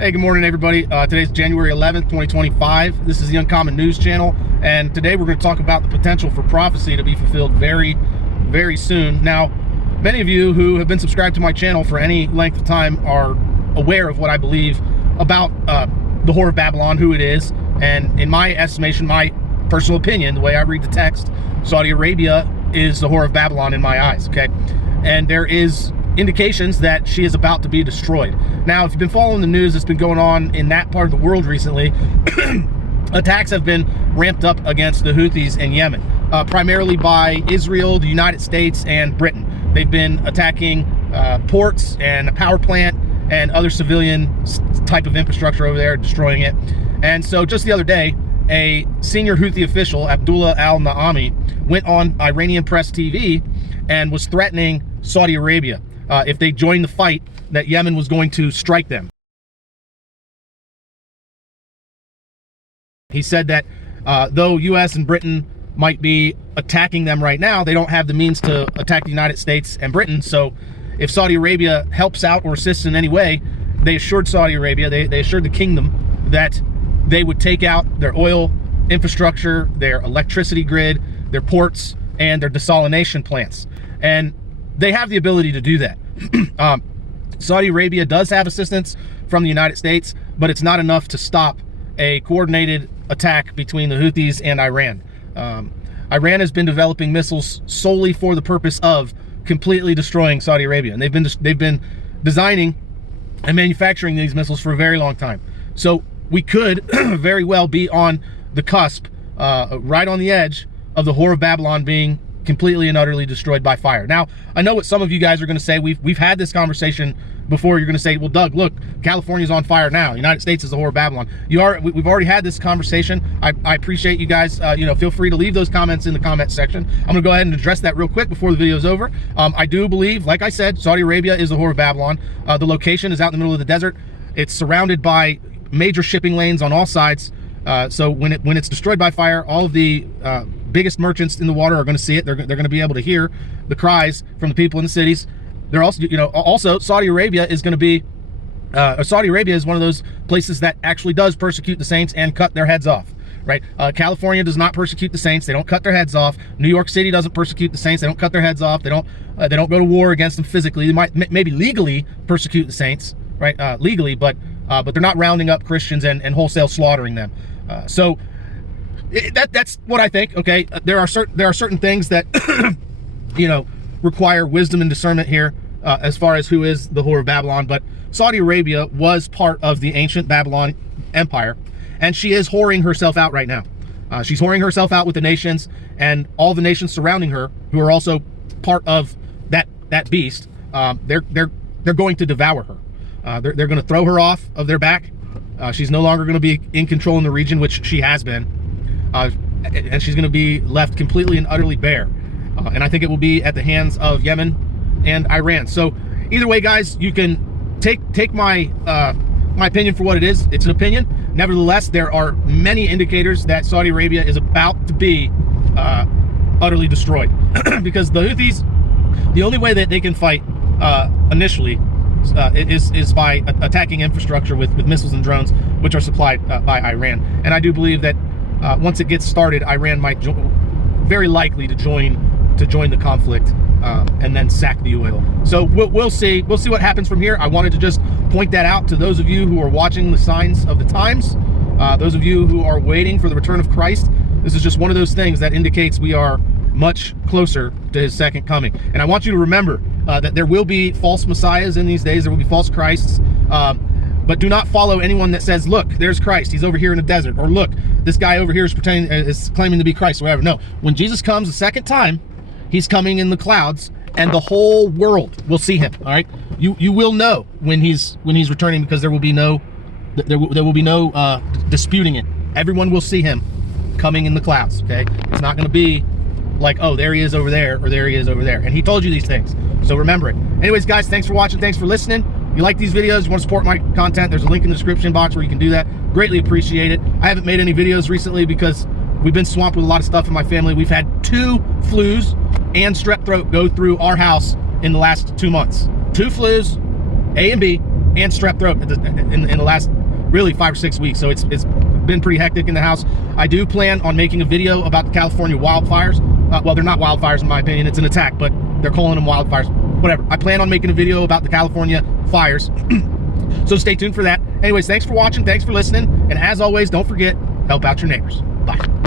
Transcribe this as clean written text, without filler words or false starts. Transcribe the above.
Hey, good morning, everybody. Today's January 11th, 2025. This is the Uncommon News Channel, and today we're going to talk about the potential for prophecy to be fulfilled very, very soon. Now, many of you who have been subscribed to my channel for any length of time are aware of what I believe about the Whore of Babylon, who it is, and in my estimation, my personal opinion, the way I read the text, Saudi Arabia is the Whore of Babylon in my eyes, okay? And there is indications that she is about to be destroyed. Now, if you've been following the news that's been going on in that part of the world recently, attacks have been ramped up against the Houthis in Yemen, primarily by Israel, the United States, and Britain. They've been attacking ports and a power plant and other civilian type of infrastructure over there, destroying it. And so just the other day, a senior Houthi official, Abdullah al-Naami, went on Iranian press TV and was threatening Saudi Arabia if they joined the fight, that Yemen was going to strike them. He said that though US and Britain might be attacking them right now, they don't have the means to attack the United States and Britain. So if Saudi Arabia helps out or assists in any way, they assured Saudi Arabia, they assured the kingdom that they would take out their oil infrastructure, their electricity grid, their ports, and their desalination plants. And they have the ability to do that. Saudi Arabia does have assistance from the United States, but it's not enough to stop a coordinated attack between the Houthis and Iran. Iran has been developing missiles solely for the purpose of completely destroying Saudi Arabia, and they've been designing and manufacturing these missiles for a very long time. So we could very well be on the cusp, right on the edge of the Whore of Babylon being completely and utterly destroyed by fire. Now, I know what some of you guys are going to say. We've had this conversation before. You're going to say, well, Doug, look, California's on fire now. The United States is the Whore of Babylon. We've already had this conversation. I appreciate you guys. Feel free to leave those comments in the comment section. I'm going to go ahead and address that real quick before the video is over. I do believe, like I said, Saudi Arabia is the Whore of Babylon. The location is out in the middle of the desert. It's surrounded by major shipping lanes on all sides. So when it's destroyed by fire, all of the biggest merchants in the water are going to see it. They're going to be able to hear the cries from the people in the cities. They're also, also Saudi Arabia is going to be, Saudi Arabia is one of those places that actually does persecute the saints and cut their heads off, right? California does not persecute the saints. They don't cut their heads off. New York City doesn't persecute the saints. They don't cut their heads off. They don't go to war against them physically. They might maybe legally persecute the saints, right? Legally, but they're not rounding up Christians and wholesale slaughtering them. So that's what I think. Okay, there are certain things that require wisdom and discernment here as far as who is the Whore of Babylon. But Saudi Arabia was part of the ancient Babylon Empire, and she is whoring herself out right now. She's whoring herself out with the nations, and all the nations surrounding her, who are also part of that beast. They're going to devour her. They're going to throw her off of their back. She's no longer going to be in control in the region, which she has been, and she's going to be left completely and utterly bare. And I think it will be at the hands of Yemen and Iran. So either way, guys, you can take my my opinion for what it is. It's an opinion. Nevertheless, there are many indicators that Saudi Arabia is about to be utterly destroyed because the Houthis, the only way that they can fight initially is by attacking infrastructure with missiles and drones, which are supplied by Iran. And I do believe that once it gets started, Iran might very likely to join the conflict and then sack the oil. So we'll see what happens from here. I wanted to just point that out to those of you who are watching the signs of the times, those of you who are waiting for the return of Christ. This is just one of those things that indicates we are much closer to his second coming. And I want you to remember that there will be false messiahs in these days. There will be false Christs. But do not follow anyone that says, look, there's Christ. He's over here in the desert. Or look, this guy over here is claiming to be Christ or whatever. No, when Jesus comes the second time, he's coming in the clouds and the whole world will see him. All right. You will know when he's returning, because there will be no disputing it. Everyone will see him coming in the clouds. Okay. It's not going to be like, oh, there he is over there, or there he is over there. And he told you these things. So remember it. Anyways, guys, thanks for watching. Thanks for listening. If you like these videos, you want to support my content, there's a link in the description box where you can do that. Greatly appreciate it. I haven't made any videos recently because we've been swamped with a lot of stuff in my family. We've had 2 flus and strep throat go through our house in the last 2 months. 2 flus, A and B, and strep throat in the last really 5 or 6 weeks. So it's been pretty hectic in the house. I do plan on making a video about the California wildfires. Well, they're not wildfires in my opinion. It's an attack, but they're calling them wildfires. Whatever. I plan on making a video about the California fires. So stay tuned for that. Anyways, thanks for watching. Thanks for listening. And as always, don't forget, help out your neighbors. Bye.